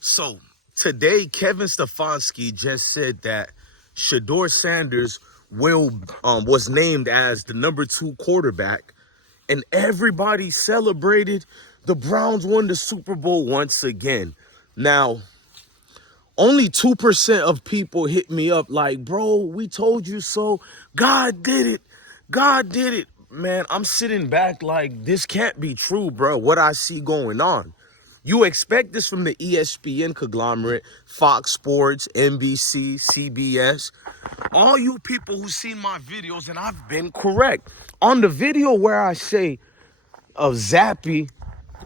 So today, Kevin Stefanski just said that Shedeur Sanders was named as the #2 quarterback, and everybody celebrated. The Browns won the Super Bowl once again. Now, only 2% of people hit me up like, bro, we told you so. God did it. God did it. Man, I'm sitting back like, this can't be true, bro, what I see going on. You expect this from the ESPN conglomerate, Fox Sports, NBC, CBS. All you people who seen my videos, and I've been correct. On the video where I say Zappe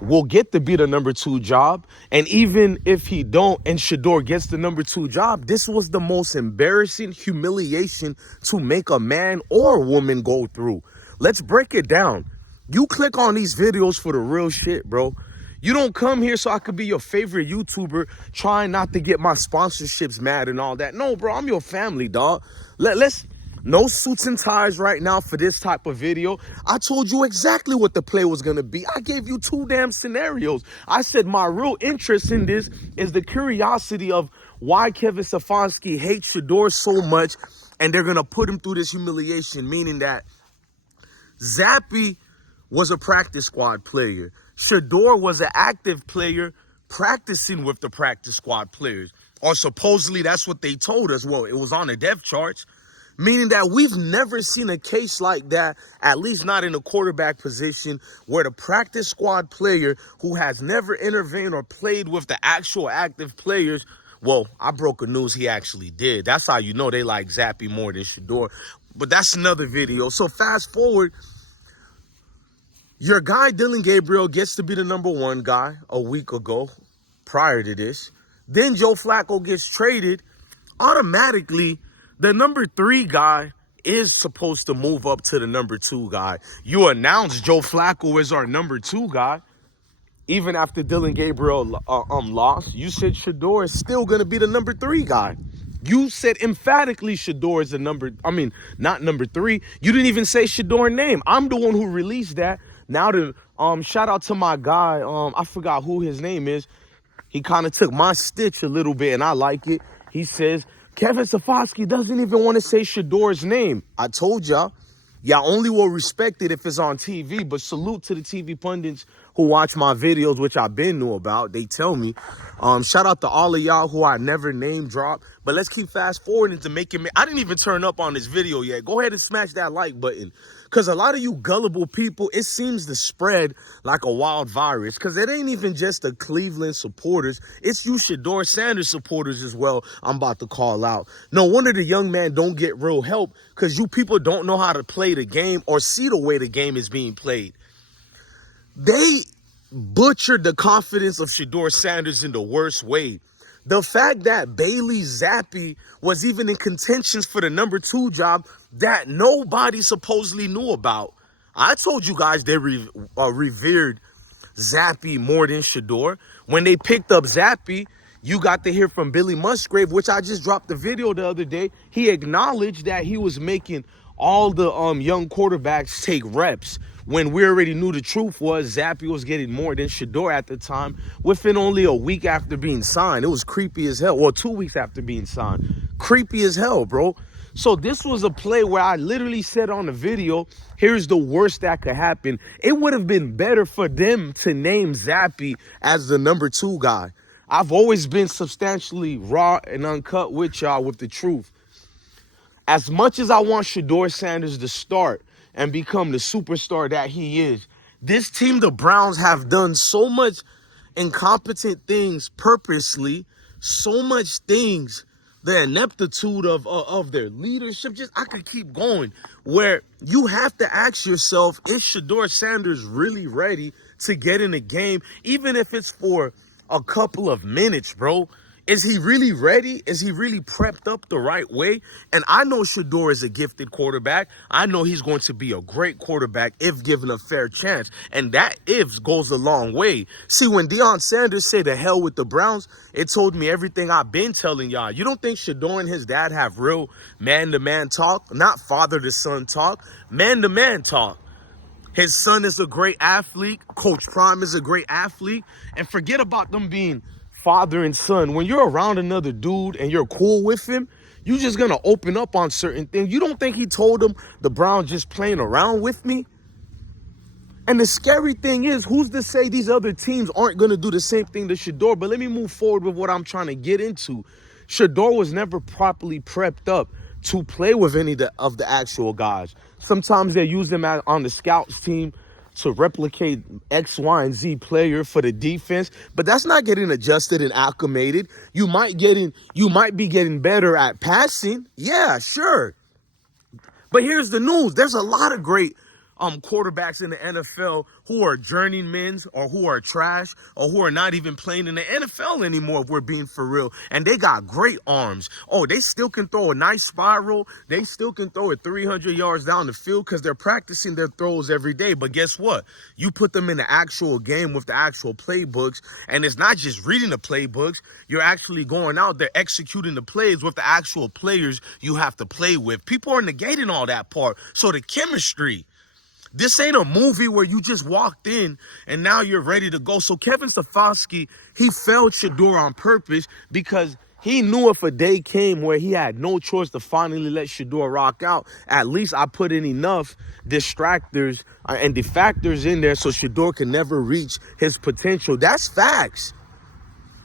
will get to be the #2 job, and even if he don't and Shedeur gets the #2 job, this was the most embarrassing humiliation to make a man or a woman go through. Let's break it down. You click on these videos for the real shit, bro. You don't come here so I could be your favorite YouTuber trying not to get my sponsorships mad and all that. No, bro, I'm your family, dog. Let's no suits and ties right now for this type of video. I told you exactly what the play was going to be. I gave you 2 damn scenarios. I said my real interest in this is the curiosity of why Kevin Stefanski hates Shedeur so much, and they're going to put him through this humiliation, meaning that Zappe was a practice squad player. Shedeur was an active player practicing with the practice squad players. Or supposedly that's what they told us. Well, it was on the depth charts. Meaning that we've never seen a case like that, at least not in a quarterback position, where the practice squad player who has never intervened or played with the actual active players, well, I broke a news he actually did. That's how you know they like Zappe more than Shedeur. But that's another video. So fast forward, your guy Dylan Gabriel gets to be the #1 guy a week ago prior to this. Then Joe Flacco gets traded. Automatically, the #3 guy is supposed to move up to the #2 guy. You announced Joe Flacco as our #2 guy. Even after Dylan Gabriel lost, you said Shedeur is still going to be the #3 guy. You said emphatically Shedeur is the not #3. You didn't even say Shedeur's name. I'm the one who released that. Now to shout out to my guy, I forgot who his name is. He kind of took my stitch a little bit, and I like it. He says, Kevin Stefanski doesn't even want to say Shedeur's name. I told y'all only will respect it if it's on TV, but salute to the TV pundits who watch my videos, which I've been knew about. They tell me. Shout out to all of y'all who I never name drop. But let's keep fast forwarding to make it. I didn't even turn up on this video yet. Go ahead and smash that like button. Because a lot of you gullible people, it seems to spread like a wild virus. Because it ain't even just the Cleveland supporters. It's you Shedeur Sanders supporters as well I'm about to call out. No wonder the young man don't get real help. Because you people don't know how to play the game or see the way the game is being played. They butchered the confidence of Shedeur Sanders in the worst way. The fact that Bailey Zappe was even in contentions for the #2 job that nobody supposedly knew about. I told you guys they revered Zappe more than Shedeur. When they picked up Zappe, you got to hear from Billy Musgrave, which I just dropped the video the other day. He acknowledged that he was making all the young quarterbacks take reps, when we already knew the truth was Zappe was getting more than Shedeur at the time within only a week after being signed. It was creepy as hell. Or 2 weeks after being signed. Creepy as hell, bro. So this was a play where I literally said on the video, here's the worst that could happen. It would have been better for them to name Zappe as the #2 guy. I've always been substantially raw and uncut with y'all with the truth. As much as I want Shedeur Sanders to start and become the superstar that he is, this team, the Browns, have done so much incompetent things purposely, so much things, the ineptitude of their leadership. I could keep going, where you have to ask yourself, is Shedeur Sanders really ready to get in the game, even if it's for a couple of minutes, bro? Is he really ready? Is he really prepped up the right way? And I know Shedeur is a gifted quarterback. I know he's going to be a great quarterback if given a fair chance. And that if goes a long way. See, when Deion Sanders said the hell with the Browns, it told me everything I've been telling y'all. You don't think Shedeur and his dad have real man-to-man talk? Not father-to-son talk. Man-to-man talk. His son is a great athlete. Coach Prime is a great athlete. And forget about them being father and son, when you're around another dude and you're cool with him, you just gonna open up on certain things. You don't think he told him the Browns just playing around with me? And the scary thing is, who's to say these other teams aren't going to do the same thing to Shedeur? But let me move forward with what I'm trying to get into. Shedeur was never properly prepped up to play with any of the actual guys. Sometimes they use them on the scouts team to replicate X, Y, and Z player for the defense, but that's not getting adjusted and acclimated. You might be getting better at passing. Yeah, sure. But here's the news. There's a lot of great quarterbacks in the NFL who are journeymen or who are trash or who are not even playing in the NFL anymore, if we're being for real. And they got great arms. Oh, they still can throw a nice spiral. They still can throw it 300 yards down the field because they're practicing their throws every day. But guess what? You put them in the actual game with the actual playbooks, and it's not just reading the playbooks. You're actually going out there executing the plays with the actual players you have to play with. People are negating all that part. So the chemistry. This ain't a movie where you just walked in and now you're ready to go. So Kevin Stefanski, he failed Shedeur on purpose because he knew if a day came where he had no choice to finally let Shedeur rock out, at least I put in enough distractors and defactors in there so Shedeur can never reach his potential. That's facts.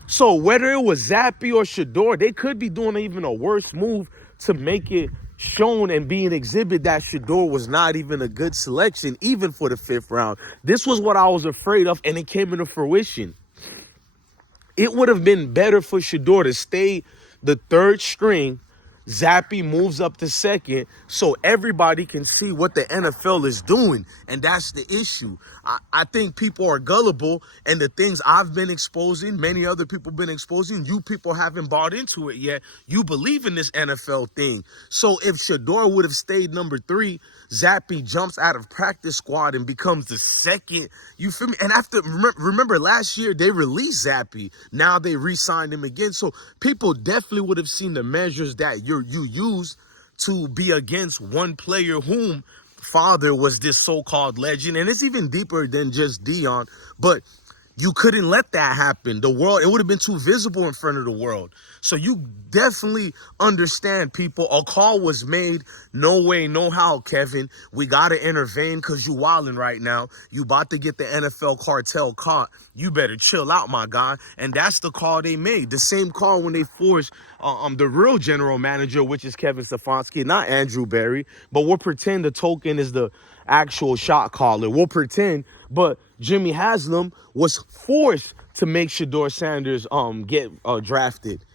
So whether it was Zappe or Shedeur, they could be doing even a worse move to make it shown and be an exhibit that Shedeur was not even a good selection, even for the 5th round. This was what I was afraid of, and it came into fruition. It would have been better for Shedeur to stay the 3rd string. Zappe moves up to 2nd so everybody can see what the NFL is doing. And that's the issue. I think people are gullible, and the things I've been exposing, many other people been exposing, you people haven't bought into it yet. You believe in this NFL thing. So if Shedeur would have stayed number 3, Zappe jumps out of practice squad and becomes the 2nd. You feel me? And after, remember last year, they released Zappe. Now they re-signed him again. So people definitely would have seen the measures that you used to be against one player whom father was this so-called legend. And it's even deeper than just Deion. But you couldn't let that happen. The world, it would have been too visible in front of the world. So you definitely understand, people. A call was made. No way, no how, Kevin. We got to intervene because you wilding right now. You about to get the NFL cartel caught. You better chill out, my guy. And that's the call they made. The same call when they forced the real general manager, which is Kevin Stefanski, not Andrew Berry. But we'll pretend the token is the actual shot caller. We'll pretend. But Jimmy Haslam was forced to make Shedeur Sanders get drafted.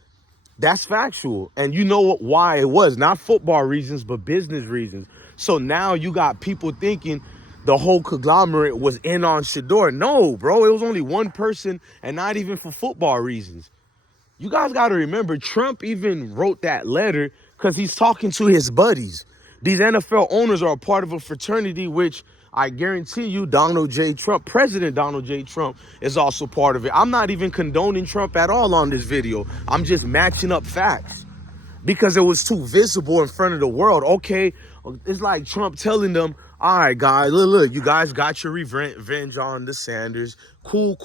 That's factual. And you know why it was. Not football reasons, but business reasons. So now you got people thinking the whole conglomerate was in on Shedeur. No, bro. It was only one person, and not even for football reasons. You guys got to remember, Trump even wrote that letter because he's talking to his buddies. These NFL owners are a part of a fraternity, which I guarantee you Donald J. Trump, President Donald J. Trump, is also part of it. I'm not even condoning Trump at all on this video. I'm just matching up facts because it was too visible in front of the world. Okay, it's like Trump telling them, all right, guys, look, you guys got your revenge on the Sanders. Cool.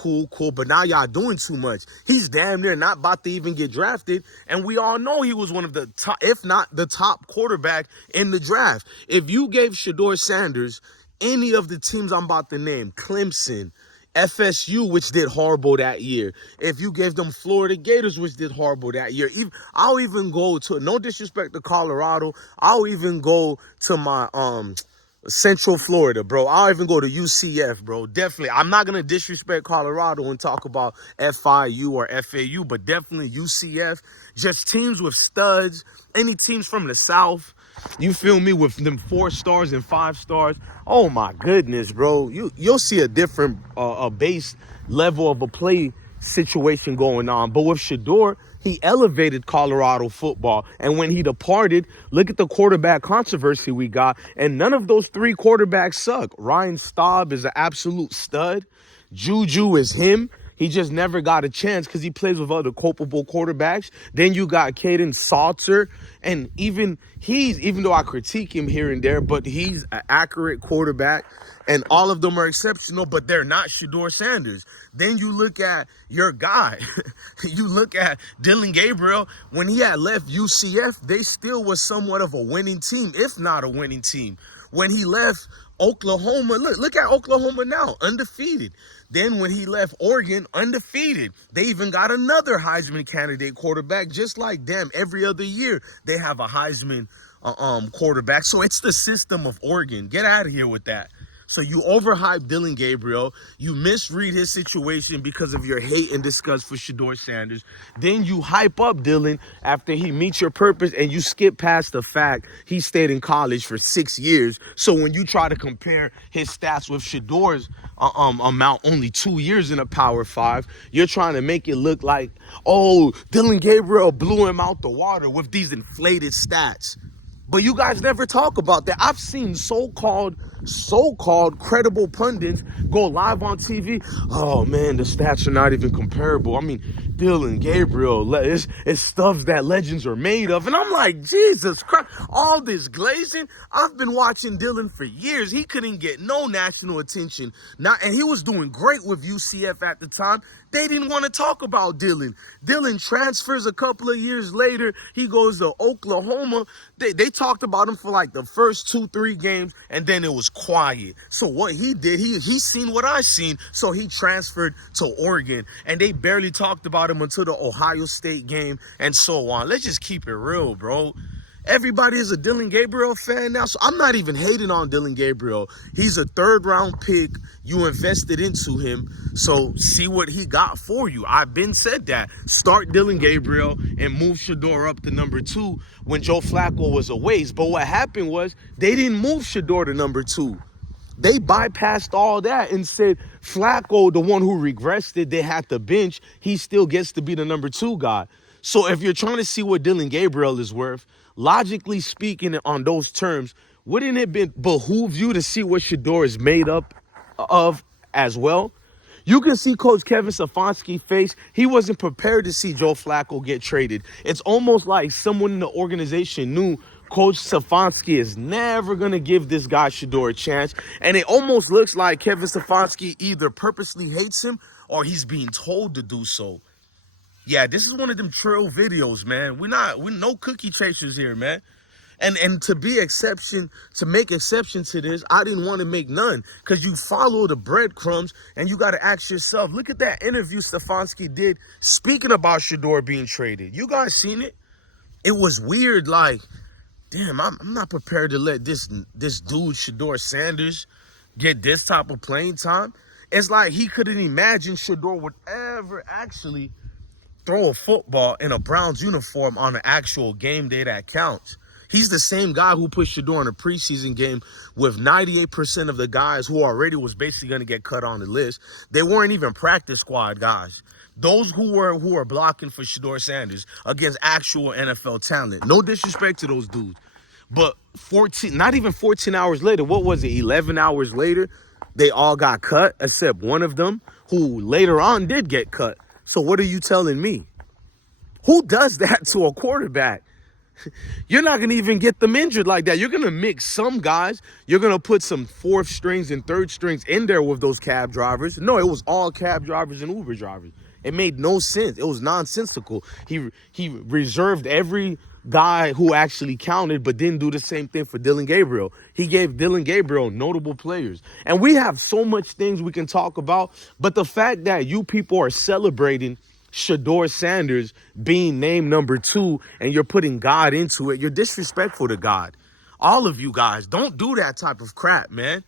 But now y'all doing too much. He's damn near not about to even get drafted. And we all know he was one of the top, if not the top quarterback in the draft. If you gave Shedeur Sanders any of the teams I'm about to name, Clemson, FSU, which did horrible that year, if you gave them Florida Gators, which did horrible that year, I'll even go to, no disrespect to Colorado, I'll even go to my Central Florida, bro. I'll even go to UCF, bro. Definitely. I'm not going to disrespect Colorado and talk about FIU or FAU, but definitely UCF. Just teams with studs. Any teams from the South, you feel me, with them 4 stars and 5 stars. Oh, my goodness, bro. You'll see a different base level of a play situation going on. But with Shedeur, he elevated Colorado football. And when he departed, look at the quarterback controversy we got. And none of those 3 quarterbacks suck. Ryan Staub is an absolute stud. Juju is him. He just never got a chance because he plays with other culpable quarterbacks. Then you got Caden Salter. And even though I critique him here and there, but he's an accurate quarterback. And all of them are exceptional, but they're not Shedeur Sanders. Then you look at your guy. You look at Dillon Gabriel. When he had left UCF, they still was somewhat of a winning team, if not a winning team. When he left Oklahoma, look at Oklahoma now, undefeated. Then when he left Oregon, undefeated. They even got another Heisman candidate quarterback, just like them. Every other year, they have a Heisman quarterback. So it's the system of Oregon. Get out of here with that. So you overhype Dillon Gabriel. You misread his situation because of your hate and disgust for Shedeur Sanders. Then you hype up Dillon after he meets your purpose, and you skip past the fact he stayed in college for 6 years. So when you try to compare his stats with Shedeur's amount, only 2 years in a Power 5, you're trying to make it look like, oh, Dillon Gabriel blew him out the water with these inflated stats. But you guys never talk about that. I've seen so-called credible pundits go live on TV. Oh, man, the stats are not even comparable. I mean, Dillon Gabriel, it's stuff that legends are made of. And I'm like, Jesus Christ, all this glazing. I've been watching Dillon for years. He couldn't get no national attention. And he was doing great with UCF at the time. They didn't want to talk about Dillon. Dillon transfers a couple of years later. He goes to Oklahoma. They talked about him for like the first 2-3 games, and then it was quiet. So what he did, he seen what I seen, so he transferred to Oregon, and they barely talked about him until the Ohio State game and so on. Let's just keep it real, bro. Everybody is a Dillon Gabriel fan now, so I'm not even hating on Dillon Gabriel. He's a 3rd-round pick. You invested into him, so see what he got for you. I've been said that. Start Dillon Gabriel and move Shedeur up to number 2 when Joe Flacco was a waste. But what happened was they didn't move Shedeur to number 2. They bypassed all that and said Flacco, the one who regressed it, they had to bench. He still gets to be the number 2 guy. So if you're trying to see what Dillon Gabriel is worth, logically speaking on those terms, wouldn't it behoove you to see what Shedeur is made up of as well? You can see Coach Kevin Stefanski's face. He wasn't prepared to see Joe Flacco get traded. It's almost like someone in the organization knew Coach Stefanski is never going to give this guy Shedeur a chance. And it almost looks like Kevin Stefanski either purposely hates him or he's being told to do so. Yeah, this is one of them trail videos, man. We're no cookie chasers here, man. And to make exception to this, I didn't want to make none, because you follow the breadcrumbs and you got to ask yourself, look at that interview Stefanski did speaking about Shedeur being traded. You guys seen it? It was weird, like, damn, I'm not prepared to let this dude, Shedeur Sanders, get this type of playing time. It's like he couldn't imagine Shedeur would ever actually throw a football in a Browns uniform on an actual game day that counts. He's the same guy who put Shedeur in a preseason game with 98% of the guys who already was basically going to get cut on the list. They weren't even practice squad guys. Those who were blocking for Shedeur Sanders against actual NFL talent. No disrespect to those dudes. But not even 14 hours later, what was it, 11 hours later, they all got cut except one of them who later on did get cut. So what are you telling me? Who does that to a quarterback? You're not going to even get them injured like that. You're going to mix some guys. You're going to put some 4th strings and 3rd strings in there with those cab drivers. No, it was all cab drivers and Uber drivers. It made no sense. It was nonsensical. He reserved every guy who actually counted, but didn't do the same thing for Dillon Gabriel. He gave Dillon Gabriel notable players. And we have so much things we can talk about, but the fact that you people are celebrating Shedeur Sanders being named number 2 and you're putting God into it, you're disrespectful to God. All of you guys, don't do that type of crap, man.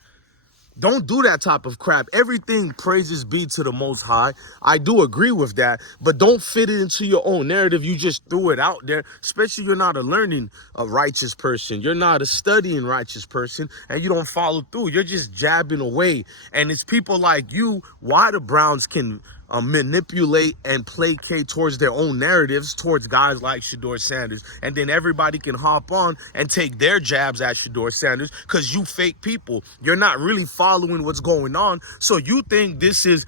Don't do that type of crap. Everything praises be to the Most High. I do agree with that, but don't fit it into your own narrative. You just threw it out there, especially you're not a righteous person. You're not a studying righteous person, and you don't follow through. You're just jabbing away. And it's people like you, why the Browns can manipulate and placate towards their own narratives towards guys like Shedeur Sanders. And then everybody can hop on and take their jabs at Shedeur Sanders because you fake people. You're not really following what's going on. So you think this is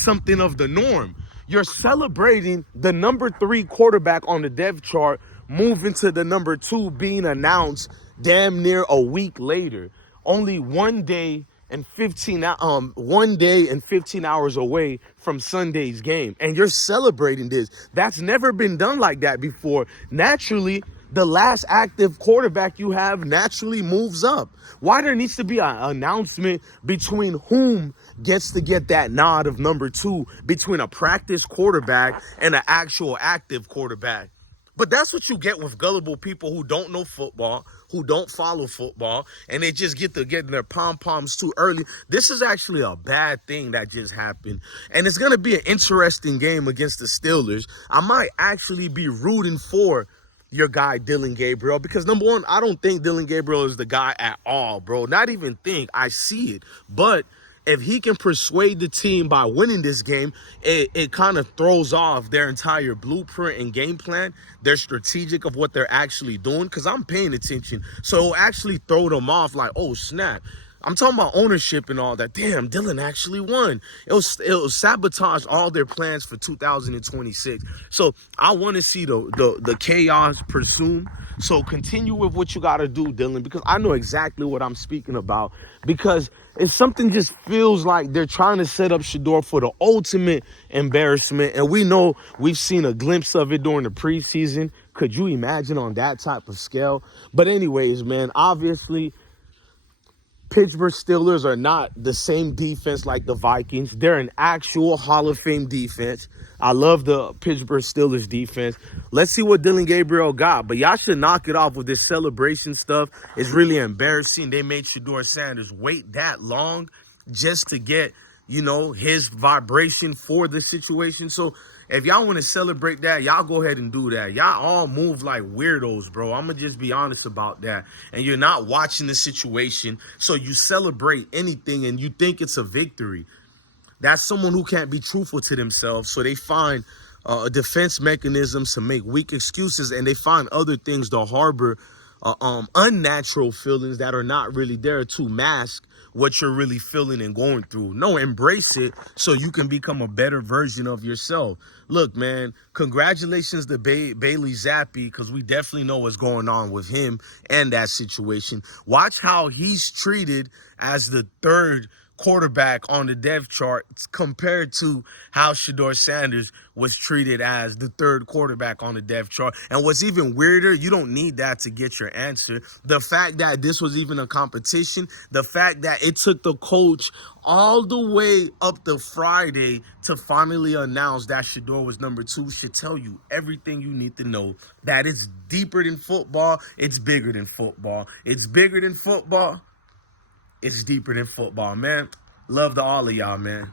something of the norm. You're celebrating the number 3 quarterback on the depth chart moving to the number 2 being announced damn near a week later. Only 1 day and 15 hours away from Sunday's game. And you're celebrating this. That's never been done like that before. Naturally, the last active quarterback you have naturally moves up. Why there needs to be an announcement between whom gets to get that nod of number 2 between a practice quarterback and an actual active quarterback? But that's what you get with gullible people who don't know football, who don't follow football, and they just get their pom-poms too early. This is actually a bad thing that just happened. And it's going to be an interesting game against the Steelers. I might actually be rooting for your guy, Dillon Gabriel, because number one, I don't think Dillon Gabriel is the guy at all, bro. Not even think. I see it. But if he can persuade the team by winning this game, it kind of throws off their entire blueprint and game plan, their strategic of what they're actually doing, because I'm paying attention. So it'll actually throw them off like, oh, snap. I'm talking about ownership and all that. Damn, Dillon actually won. It'll sabotage all their plans for 2026. So I want to see the chaos pursue. So continue with what you got to do, Dillon, because I know exactly what I'm speaking about. Because if something just feels like they're trying to set up Shedeur for the ultimate embarrassment, and we know we've seen a glimpse of it during the preseason. Could you imagine on that type of scale? But anyways, man, obviously, Pittsburgh Steelers are not the same defense like the Vikings. They're an actual Hall of Fame defense. I love the Pittsburgh Steelers defense. Let's see what Dillon Gabriel got. But y'all should knock it off with this celebration stuff. It's really embarrassing. They made Shedeur Sanders wait that long just to get, his vibration for the situation. So if y'all want to celebrate that, y'all go ahead and do that. Y'all all move like weirdos, bro. I'm going to just be honest about that. And you're not watching the situation, so you celebrate anything and you think it's a victory. That's someone who can't be truthful to themselves, so they find defense mechanisms to make weak excuses, and they find other things to harbor unnatural feelings that are not really there to mask what you're really feeling and going through. No, embrace it so you can become a better version of yourself. Look, man, congratulations to Bailey Zappe, because we definitely know what's going on with him and that situation. Watch how he's treated as the 3rd quarterback on the depth chart compared to how Shedeur Sanders was treated as the 3rd quarterback on the depth chart. And what's even weirder, you don't need that to get your answer. The fact that this was even a competition, the fact that it took the coach all the way up to Friday to finally announce that Shedeur was number 2 should tell you everything you need to know. That it's deeper than football. It's bigger than football. It's bigger than football. It's deeper than football, man. Love to all of y'all, man.